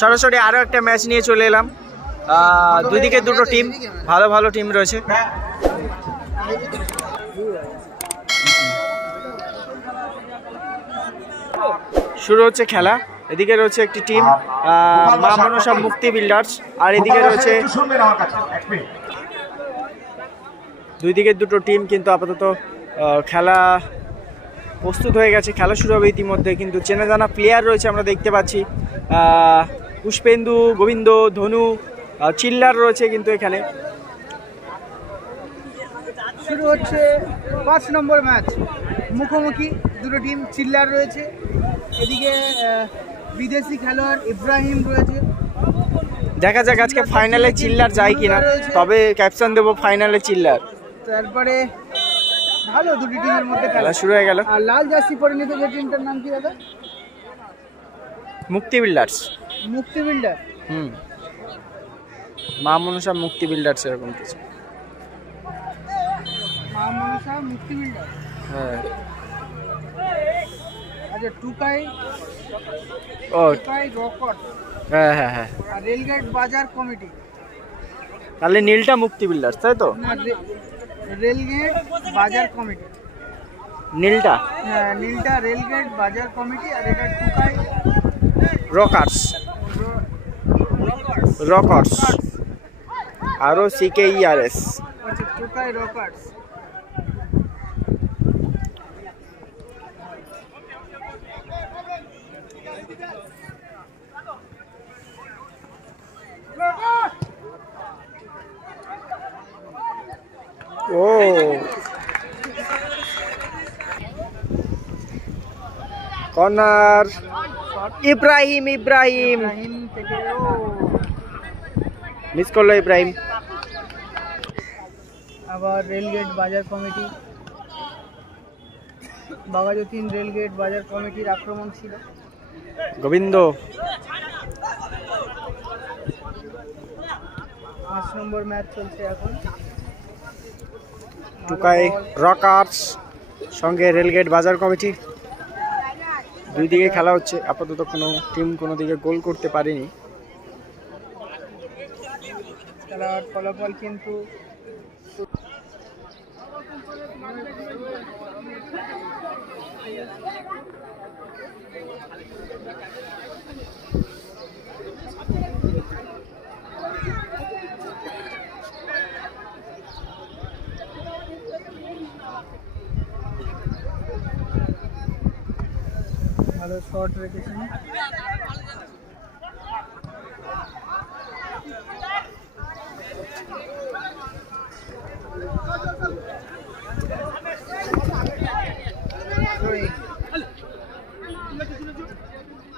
সরাসরি আরও একটা ম্যাচ নিয়ে চলে এলাম। দুই দিকে দুটো টিম, ভালো ভালো টিম রয়েছে। শুরু হচ্ছে খেলা। এদিকে রয়েছে একটি টিম মা মনসা মুক্তি বিল্ডার্স, আর এদিকে রয়েছে দুই দিকের দুটো টিম। কিন্তু আপাতত খেলা প্রস্তুত হয়ে গেছে, খেলা শুরু হবে ইতিমধ্যে। কিন্তু চেনা জানা প্লেয়ার রয়েছে আমরা দেখতে পাচ্ছি, পুষ্পেন্দু, গোবিন্দ, ধনু, চিল্লার রয়েছে কিন্তু এখানে। শুরু হচ্ছে 5 নম্বর ম্যাচ, মুখোমুখি দুটো টিম। চিল্লার রয়েছে, এদিকে বিদেশি খেলোয়াড় ইব্রাহিম রয়েছে। দেখা যাক আজকে ফাইনালে চিল্লার যায় কিনা, তবে ক্যাপশন দেবো ফাইনালে চিল্লার। তারপরে ভালো দুটি টিমের মধ্যে খেলা শুরু হয়ে গেল। আর লাল জার্সি পরে নিতে যে টিমটার নাম কি দাদা? মুক্তি বিল্ডার্স। মুক্তি বিল্ডার, মা মনসা মুক্তি বিল্ডার্স এরকম কিছু। মা মনসা মুক্তি বিল্ডার, হ্যাঁ। আচ্ছা, টুকাই রকট, হ্যাঁ হ্যাঁ হ্যাঁ। আর রেলগেট বাজার কমিটি। তাহলে নীলটা মুক্তি বিল্ডার্স, তাই তো? না, রেলগেট বাজার কমিটি। নীলটা? হ্যাঁ, নীলটা রেলগেট বাজার কমিটি, আর এটা টুকাই রকার্স। রকার্স আরও CKERS। আচ্ছা, টুকাই রকার্স। ও কর্নার, ইব্রাহিম মিস করলো ইব্রাহিম। আবার রেলগেট বাজার কমিটি, বাঘাযতীন রেলগেট বাজার কমিটির আক্রমণ ছিল। গোবিন্দ। 5 নম্বর ম্যাচ চলছে এখন। টুকাই রকার্স সঙ্গে রেলগেট বাজার কমিটি, দুই দিকে খেলা হচ্ছে। আপাতত কোনো টিম কোনো দিকে গোল করতে পারেনি। খেলার ফলাফল কিন্তু ভালো শট রেখেছেন।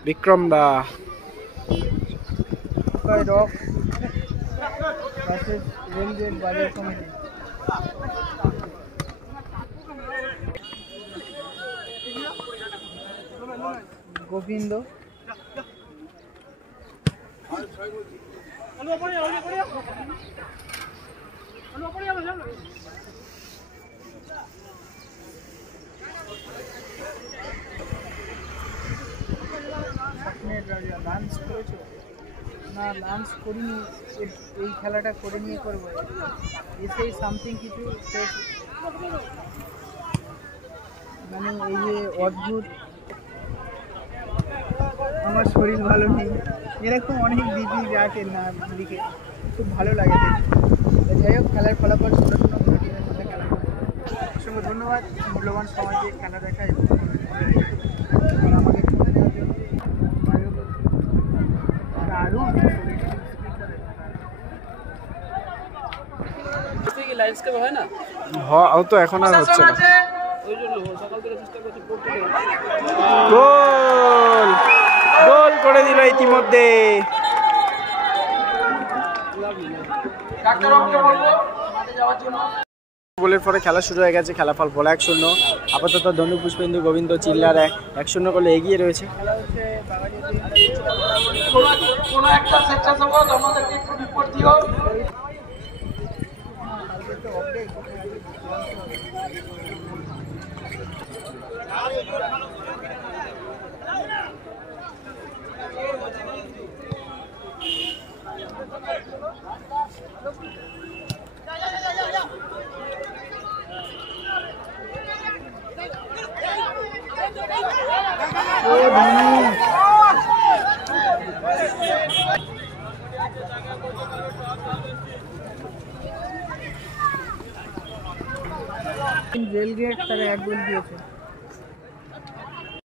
বিক্রম দা। রক ভার্সেস রেলগেট বাজার কমিটি। গোবিন্দ, লাঞ্চ করেছো? না, লাঞ্চ করিনি, এই খেলাটা করে নিয়ে করবো। এসেই সামথিং কিছু মানে এই যে অদ্ভুত, আমার শরীর ভালো নেই, এরকম অনেক দিদি আছে না দিকে, খুব ভালো লাগে দেখতে। যাই হোক, খেলার ফলাফল ছোটো ছোটো দুটো টিমের মধ্যে খেলা। অসংখ্য ধন্যবাদ মূল্যবান সময় দিয়ে খেলা দেখা এবং আমাকে দারুণ। ও তো এখন আর হচ্ছে না। গোল গোল করে দিল ইতিমধ্যে। গোলের পরে খেলা শুরু হয়ে গেছে। খেলা ফল 1-0। আপাতত ধনু, পুষ্পেন্দু, গোবিন্দ, চিল্লার 1-0 করলে এগিয়ে রয়েছে। রেলগেট তারা 1 গোল দিয়েছে।